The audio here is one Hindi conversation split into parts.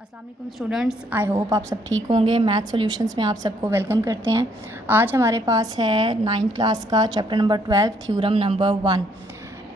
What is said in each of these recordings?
अस्सलाम वालेकुम स्टूडेंट्स, आई होप आप सब ठीक होंगे। मैथ सॉल्यूशंस में आप सबको वेलकम करते हैं। आज हमारे पास है 9th क्लास का chapter number 12 theorem number 1।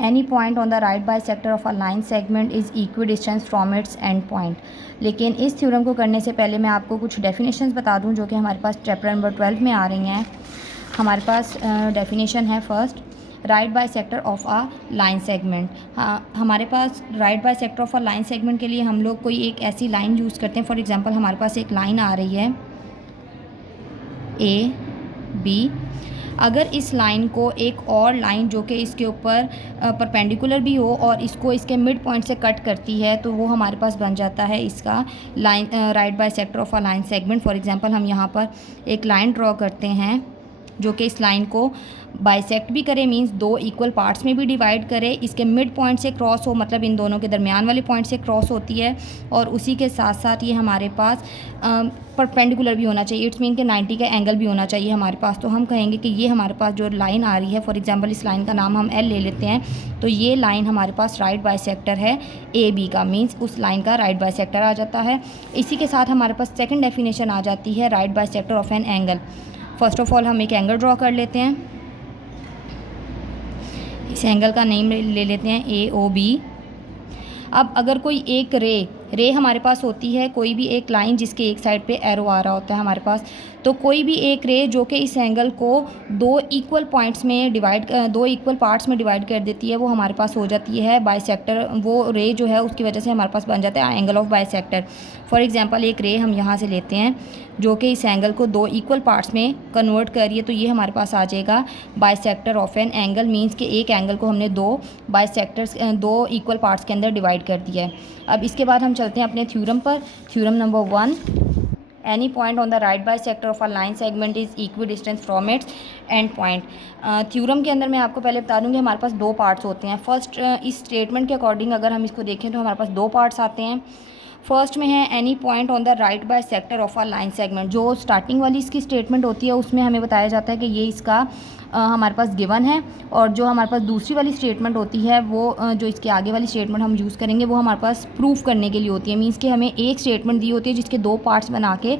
Any point on the right bisector of a line segment is equi distance from its and point. लेकिन इस थ्योरम को करने से पहले मैं आपको कुछ डेफिनेशंस बता दूं जो कि हमारे पास चैप्टर नंबर 12 में आ रही हैं। हमारे पास डेफिनेशन है first, right bisector of a line segment. हाँ, हमारे पास right bisector of a line segment के लिए हम लोग कोई एक ऐसी लाइन यूज़ करते हैं। फॉर एग्जांपल हमारे पास एक लाइन आ रही है ए बी। अगर इस लाइन को एक और लाइन जो कि इसके ऊपर परपेंडिकुलर भी हो और इसको इसके मिड पॉइंट से कट करती है तो वो हमारे पास बन जाता है इसका line right bisector of a line segment. For example हम यहाँ पर एक लाइन ड्रॉ करते हैं जो कि इस लाइन को बाइसेक्ट भी करे, मींस दो इक्वल पार्ट्स में भी डिवाइड करे, इसके मिड पॉइंट से क्रॉस हो, मतलब इन दोनों के दरमियान वाले पॉइंट से क्रॉस होती है, और उसी के साथ साथ ये हमारे पास परपेंडिकुलर भी होना चाहिए। इट्स मीन कि 90 का एंगल भी होना चाहिए हमारे पास। तो हम कहेंगे कि ये हमारे पास जो लाइन आ रही है, फॉर एग्जांपल इस लाइन का नाम हम एल ले लेते हैं, तो ये लाइन हमारे पास राइट बाइसेक्टर है ए बी का, मींस उस लाइन का राइट बाइसेक्टर आ जाता है। इसी के साथ हमारे पास सेकेंड डेफिनेशन आ जाती है right bisector of an angle. First of all हम एक एंगल ड्रॉ कर लेते हैं। इस एंगल का नेम ले लेते हैं ए ओ बी। अब अगर कोई एक रे हमारे पास होती है, कोई भी एक लाइन जिसके एक साइड पे एरो आ रहा होता है हमारे पास, तो कोई भी एक रे जो कि इस एंगल को दो इक्वल पार्ट्स में डिवाइड कर देती है, वो हमारे पास हो जाती है बाइसेक्टर। वो रे जो है उसकी वजह से हमारे पास बन जाता है angle of bisector. For example एक रे हम यहाँ से लेते हैं जो कि इस एंगल को दो इक्वल पार्ट्स में कन्वर्ट करिए, तो ये हमारे पास आ जाएगा bisector of an angle. Means कि एक एंगल को हमने दो इक्वल पार्ट्स के अंदर डिवाइड कर दिया है। अब इसके बाद हम चलते हैं अपने थ्योरम पर। Theorem number 1, any point on the right bisector of a line segment is equi distance from its and point. Theorem के अंदर मैं आपको पहले बता दूंगी हमारे पास दो पार्ट्स होते हैं। फर्स्ट, इस स्टेटमेंट के अकॉर्डिंग अगर हम इसको देखें तो हमारे पास दो पार्ट्स आते हैं। फर्स्ट में है any point on the right by sector of a line segment. जो स्टार्टिंग वाली इसकी स्टेटमेंट होती है उसमें हमें बताया जाता है कि ये इसका हमारे पास गिवन है, और जो हमारे पास दूसरी वाली स्टेटमेंट होती है वो जो इसके आगे वाली स्टेटमेंट हम यूज़ करेंगे वो हमारे पास प्रूफ करने के लिए होती है। मीन्स कि हमें एक स्टेटमेंट दी होती है जिसके दो पार्ट्स बना के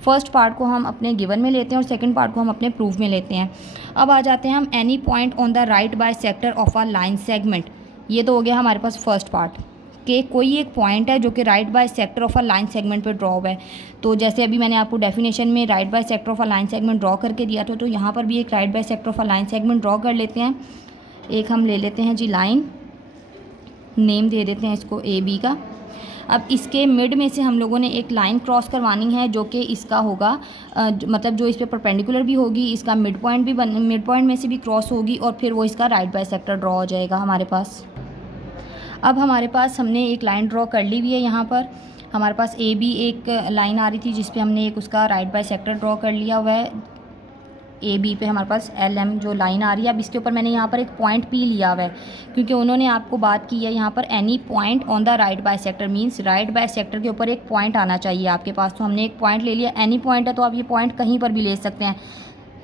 फर्स्ट पार्ट को हम अपने गिवन में लेते हैं और सेकंड पार्ट को हम अपने प्रूफ में लेते हैं। अब आ जाते हैं हम any point on the right by sector of a line segment. ये तो हो गया हमारे पास फर्स्ट पार्ट कि कोई एक पॉइंट है जो कि right by sector of a line segment पे ड्रॉ हुआ है। तो जैसे अभी मैंने आपको डेफिनेशन में right by sector of a line segment draw करके दिया था, तो यहाँ पर भी एक right by sector of a line segment draw कर लेते हैं। एक हम ले लेते हैं जी लाइन, नेम दे देते हैं इसको ए बी का। अब इसके मिड में से हम लोगों ने एक लाइन क्रॉस करवानी है जो कि इसका होगा मतलब जो इस पर परपेंडिकुलर भी होगी, इसका मिड पॉइंट में से भी क्रॉस होगी, और फिर वो इसका राइट बाय सेक्टर ड्रॉ हो जाएगा हमारे पास। अब हमारे पास हमने एक लाइन ड्रॉ कर ली हुई है। यहाँ पर हमारे पास ए बी एक लाइन आ रही थी जिस पे हमने एक उसका राइट बाय सेक्टर ड्रॉ कर लिया हुआ है। ए बी पे हमारे पास एल एम जो लाइन आ रही है। अब इसके ऊपर मैंने यहाँ पर एक पॉइंट पी लिया हुआ है क्योंकि उन्होंने आपको बात की है यहाँ पर any point on the right by sector, means right by sector के ऊपर एक पॉइंट आना चाहिए आपके पास। तो हमने एक पॉइंट ले लिया। एनी पॉइंट है तो आप ये पॉइंट कहीं पर भी ले सकते हैं,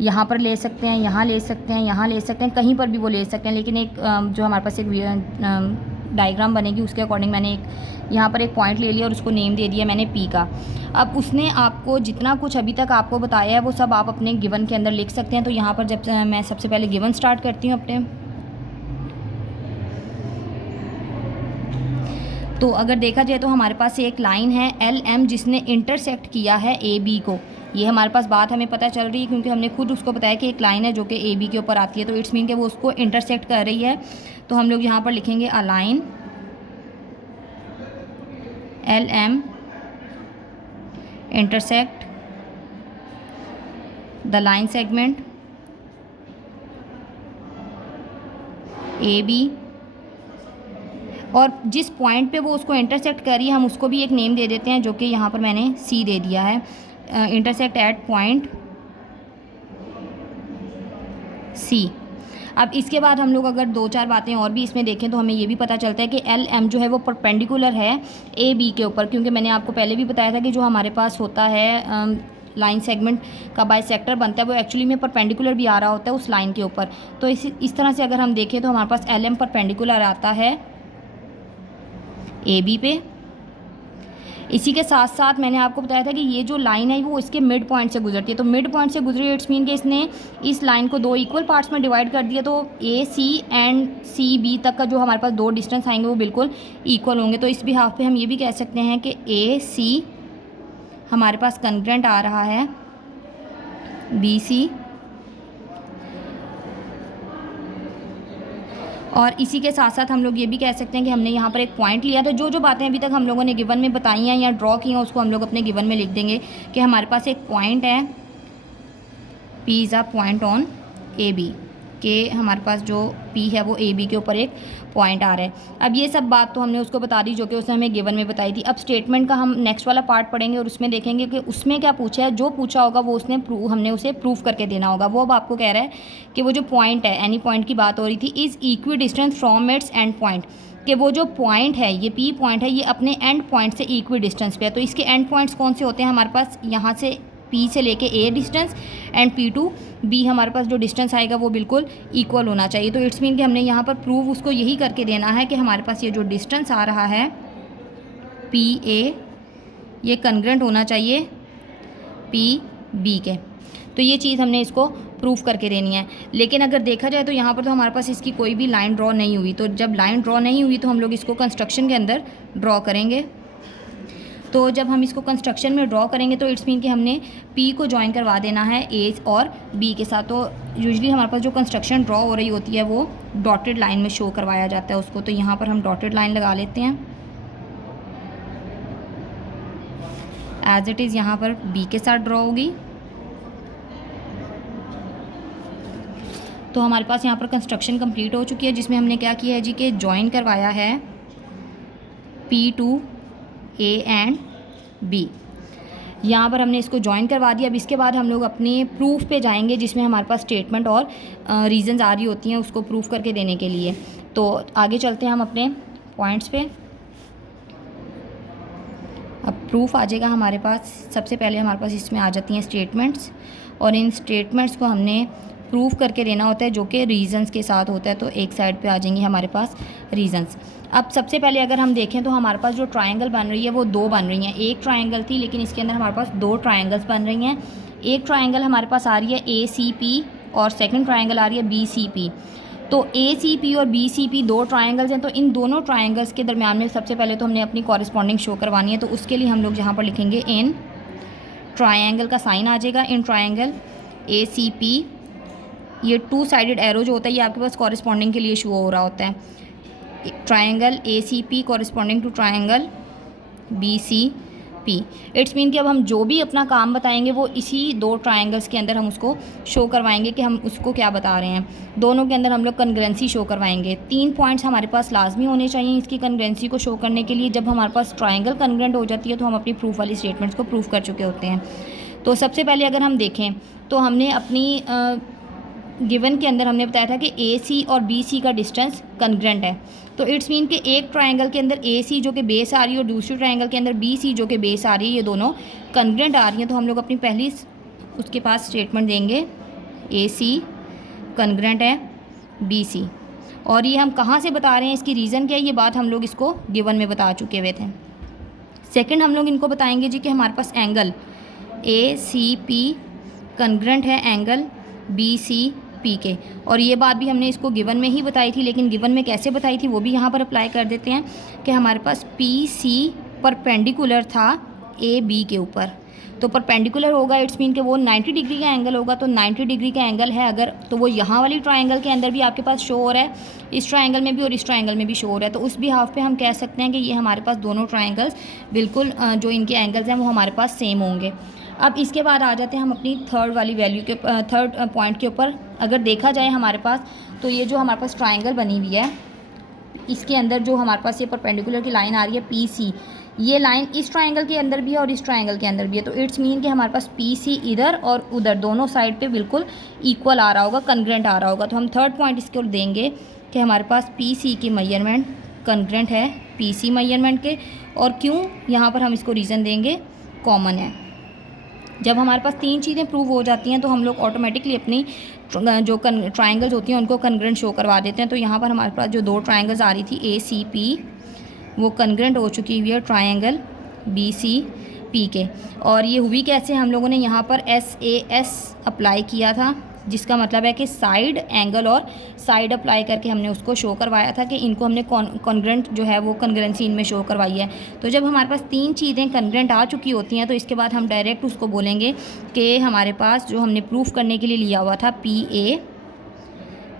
यहाँ पर ले सकते हैं, यहाँ ले सकते हैं, यहाँ ले सकते हैं, कहीं पर भी वो ले सकते हैं। लेकिन एक जो हमारे पास एक डायग्राम बनेगी उसके अकॉर्डिंग मैंने एक यहाँ पर एक पॉइंट ले लिया और उसको नेम दे दिया मैंने पी का। अब उसने आपको जितना कुछ अभी तक आपको बताया है वो सब आप अपने गिवन के अंदर लिख सकते हैं। तो यहाँ पर जब मैं सबसे पहले गिवन स्टार्ट करती हूँ अपने, तो अगर देखा जाए तो हमारे पास एक लाइन है एल एम जिसने इंटरसेक्ट किया है ए बी को। ये हमारे पास बात हमें पता चल रही है क्योंकि हमने खुद उसको बताया कि एक लाइन है जो कि ए बी के ऊपर आती है, तो इट्स मीन कि वो उसको इंटरसेक्ट कर रही है। तो हम लोग यहाँ पर लिखेंगे a line L M intersect the line segment A B, और जिस पॉइंट पे वो उसको इंटरसेक्ट कर रही है हम उसको भी एक नेम दे देते हैं जो कि यहाँ पर मैंने सी दे दिया है, इंटरसेक्ट एट पॉइंट सी। अब इसके बाद हम लोग अगर दो चार बातें और भी इसमें देखें तो हमें ये भी पता चलता है कि एल एम जो है वो परपेंडिकुलर है ए बी के ऊपर, क्योंकि मैंने आपको पहले भी बताया था कि जो हमारे पास होता है लाइन सेगमेंट का बाइसेक्टर बनता है वो एक्चुअली में परपेंडिकुलर भी आ रहा होता है उस लाइन के ऊपर। तो इस तरह से अगर हम देखें तो हमारे पास एल एम परपेंडिकुलर आता है ए बी पे। इसी के साथ साथ मैंने आपको बताया था कि ये जो लाइन है वो इसके मिड पॉइंट से गुजरती है, तो मिड पॉइंट से गुजरी इट्स मीन कि इसने इस लाइन को 2 इक्वल पार्ट्स में डिवाइड कर दिया, तो ए सी एंड सी बी तक का जो हमारे पास 2 डिस्टेंस आएंगे वो बिल्कुल इक्वल होंगे। तो इस बिहाफ पे हम ये भी कह सकते हैं कि ए सी हमारे पास कंग्रेंट आ रहा है बी सी, और इसी के साथ साथ हम लोग ये भी कह सकते हैं कि हमने यहाँ पर एक पॉइंट लिया, तो जो जो बातें अभी तक हम लोगों ने गिवन में बताई हैं या ड्रॉ की हैं उसको हम लोग अपने गिवन में लिख देंगे कि हमारे पास एक पॉइंट है P is a point on A B, कि हमारे पास जो P है वो ए बी के ऊपर एक पॉइंट आ रहा है। अब ये सब बात तो हमने उसको बता दी जो कि उसने हमें गिवन में बताई थी। अब स्टेटमेंट का हम नेक्स्ट वाला पार्ट पढ़ेंगे और उसमें देखेंगे कि उसमें क्या पूछा है, जो पूछा होगा वो उसने हमने उसे प्रूफ करके देना होगा। वो अब आपको कह रहा है कि वो जो पॉइंट है, एनी पॉइंट की बात हो रही थी, is equi distance from its and point, कि वो जो पॉइंट है, ये P पॉइंट है, ये अपने एंड पॉइंट से इक्वी डिस्टेंस पे है। तो इसके एंड पॉइंट्स कौन से होते हैं हमारे पास, यहाँ से P से लेके A distance and P to B हमारे पास जो डिस्टेंस आएगा वो बिल्कुल इक्वल होना चाहिए। तो इट्स मीन कि हमने यहाँ पर प्रूव उसको यही करके देना है कि हमारे पास ये जो डिस्टेंस आ रहा है PA ये कंग्रेंट होना चाहिए PB के। तो ये चीज़ हमने इसको प्रूफ करके देनी है। लेकिन अगर देखा जाए तो यहाँ पर तो हमारे पास इसकी कोई भी लाइन ड्रॉ नहीं हुई, तो जब लाइन ड्रॉ नहीं हुई तो हम लोग इसको कंस्ट्रक्शन के अंदर ड्रॉ करेंगे। तो जब हम इसको कंस्ट्रक्शन में ड्रॉ करेंगे तो इट्स मीन कि हमने P को ज्वाइन करवा देना है A और B के साथ। तो यूजुअली हमारे पास जो कंस्ट्रक्शन ड्रॉ हो रही होती है वो डॉटेड लाइन में शो करवाया जाता है उसको। तो यहाँ पर हम डॉटेड लाइन लगा लेते हैं एज इट इज़, यहाँ पर B के साथ ड्रॉ होगी। तो हमारे पास यहाँ पर कंस्ट्रक्शन कंप्लीट हो चुकी है, जिसमें हमने क्या किया है जी कि ज्वाइन करवाया है P to A and B। यहाँ पर हमने इसको ज्वाइन करवा दिया। अब इसके बाद हम लोग अपने प्रूफ पे जाएंगे जिसमें हमारे पास स्टेटमेंट और रीजंस आ रही होती हैं उसको प्रूफ करके देने के लिए। तो आगे चलते हैं हम अपने पॉइंट्स पे। अब प्रूफ आ जाएगा हमारे पास। सबसे पहले हमारे पास इसमें आ जाती हैं स्टेटमेंट्स, और इन स्टेटमेंट्स को हमने प्रूफ करके देना होता है जो कि रीजंस के साथ होता है। तो एक साइड पे आ जाएंगे हमारे पास रीजंस। अब सबसे पहले अगर हम देखें तो हमारे पास जो ट्रायंगल बन रही है वो 2 बन रही हैं। एक ट्रायंगल थी लेकिन इसके अंदर हमारे पास 2 ट्रायंगल्स बन रही हैं। एक ट्रायंगल हमारे पास आ रही है ACP और सेकंड ट्रायंगल आ रही है BCP। तो ACP और BCP 2 ट्रायंगल्स हैं। तो इन दोनों ट्रायंगल्स के दरमियान में सबसे पहले तो हमने अपनी कॉरेस्पॉन्डिंग शो करवानी है। तो उसके लिए हम लोग यहाँ पर लिखेंगे इन ट्रायंगल का साइन आ जाएगा। इन ट्रायंगल ACP, ये 2 साइडेड एरो जो होता है ये आपके पास कॉरेस्पॉन्डिंग के लिए शो हो रहा होता है। Triangle ACP corresponding to triangle BCP। It's mean कि अब हम जो भी अपना काम बताएंगे वो इसी 2 ट्रायंगल्स के अंदर हम उसको शो करवाएंगे कि हम उसको क्या बता रहे हैं। दोनों के अंदर हम लोग कन्ग्रेंसी शो करवाएंगे। 3 पॉइंट्स हमारे पास लाजमी होने चाहिए इसकी कन्ग्रेंसी को शो करने के लिए। जब हमारे पास ट्रायंगल कन्ग्रेंट हो जाती है तो हम अपनी प्रूफ वाली स्टेटमेंट्स को प्रूफ कर चुके होते हैं। तो सबसे पहले अगर हम देखें तो हमने अपनी गिवन के अंदर हमने बताया था कि AC और BC का डिस्टेंस कन्ग्रेंट है। तो इट्स मीन कि एक ट्रायंगल के अंदर AC जो कि बेस आ रही है और दूसरी ट्रायंगल के अंदर BC जो कि बेस आ रही है, ये दोनों कन्ग्रेंट आ रही हैं। तो हम लोग अपनी पहली उसके पास स्टेटमेंट देंगे AC कन्ग्रेंट है BC। और ये हम कहाँ से बता रहे हैं, इसकी रीज़न क्या है, ये बात हम लोग इसको गिवन में बता चुके हुए थे। सेकेंड हम लोग इनको बताएंगे जी कि हमारे पास एंगल ACP कन्ग्रेंट है एंगल BCP के। और ये बात भी हमने इसको गिवन में ही बताई थी, लेकिन गिवन में कैसे बताई थी वो भी यहाँ पर अप्लाई कर देते हैं कि हमारे पास PC परपेंडिकुलर था AB के ऊपर। तो परपेंडिकुलर होगा इट्स मीन कि वो 90 डिग्री का एंगल होगा। तो 90 डिग्री का एंगल है अगर, तो वो यहाँ वाली ट्रायंगल के अंदर भी आपके पास शो हो रहा है, इस ट्रायंगल में भी और इस ट्रायंगल में भी शो हो रहा है। तो उस भी हाफ पे हम कह सकते हैं कि ये हमारे पास दोनों ट्रायंगल्स बिल्कुल जो इनके एंगल्स हैं वो हमारे पास सेम होंगे। अब इसके बाद आ जाते हैं हम अपनी थर्ड वाली वैल्यू के थर्ड पॉइंट के ऊपर। अगर देखा जाए हमारे पास तो ये जो हमारे पास ट्रायंगल बनी हुई है इसके अंदर जो हमारे पास ये परपेंडिकुलर की लाइन आ रही है PC, ये लाइन इस ट्रायंगल के अंदर भी है और इस ट्रायंगल के अंदर भी है। तो इट्स मीन कि हमारे पास PC इधर और उधर दोनों साइड पे बिल्कुल इक्वल आ रहा होगा, कन्ग्रेंट आ रहा होगा। तो हम थर्ड पॉइंट इसको देंगे कि हमारे पास PC की मेजरमेंट कन्ग्रेंट है PC मेजरमेंट के। और क्यों, यहाँ पर हम इसको रीज़न देंगे कॉमन है। जब हमारे पास 3 चीज़ें प्रूव हो जाती हैं तो हम लोग ऑटोमेटिकली अपनी जो ट्रायंगल्स होती हैं उनको कन्ग्रेंट शो करवा देते हैं। तो यहाँ पर हमारे पास जो 2 ट्रायंगल्स आ रही थी ACP वो कन्ग्रेंट हो चुकी हुई है ट्रायंगल BCP के। और ये हुई कैसे, हम लोगों ने यहाँ पर SAS अप्लाई किया था, जिसका मतलब है कि साइड एंगल और साइड अप्लाई करके हमने उसको शो करवाया था कि इनको हमने कॉन्ग्रेंट जो है वो कॉन्ग्रेंसी इनमें शो करवाई है। तो जब हमारे पास 3 चीज़ें कॉन्ग्रेंट आ चुकी होती हैं तो इसके बाद हम डायरेक्ट उसको बोलेंगे कि हमारे पास जो हमने प्रूफ करने के लिए लिया हुआ था PA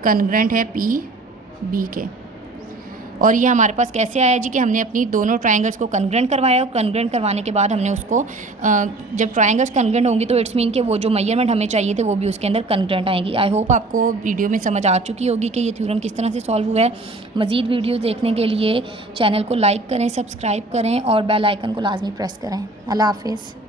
कॉन्ग्रेंट है PB के। और ये हमारे पास कैसे आया जी कि हमने अपनी दोनों ट्रायंगल्स को कॉन्ग्रेंट करवाया, और कॉन्ग्रेंट करवाने के बाद हमने उसको जब ट्रायंगल्स कॉन्ग्रेंट होंगी तो इट्स मीन कि वो जो मेजरमेंट हमें चाहिए थे वो भी उसके अंदर कॉन्ग्रेंट आएंगी। आई होप आपको वीडियो में समझ आ चुकी होगी कि ये थ्योरम किस तरह से सॉल्व हुआ है। मज़ीद वीडियोज़ देखने के लिए चैनल को लाइक करें, सब्सक्राइब करें और बेल आइकन को लाजमी प्रेस करें। अल्लाह हाफिज़।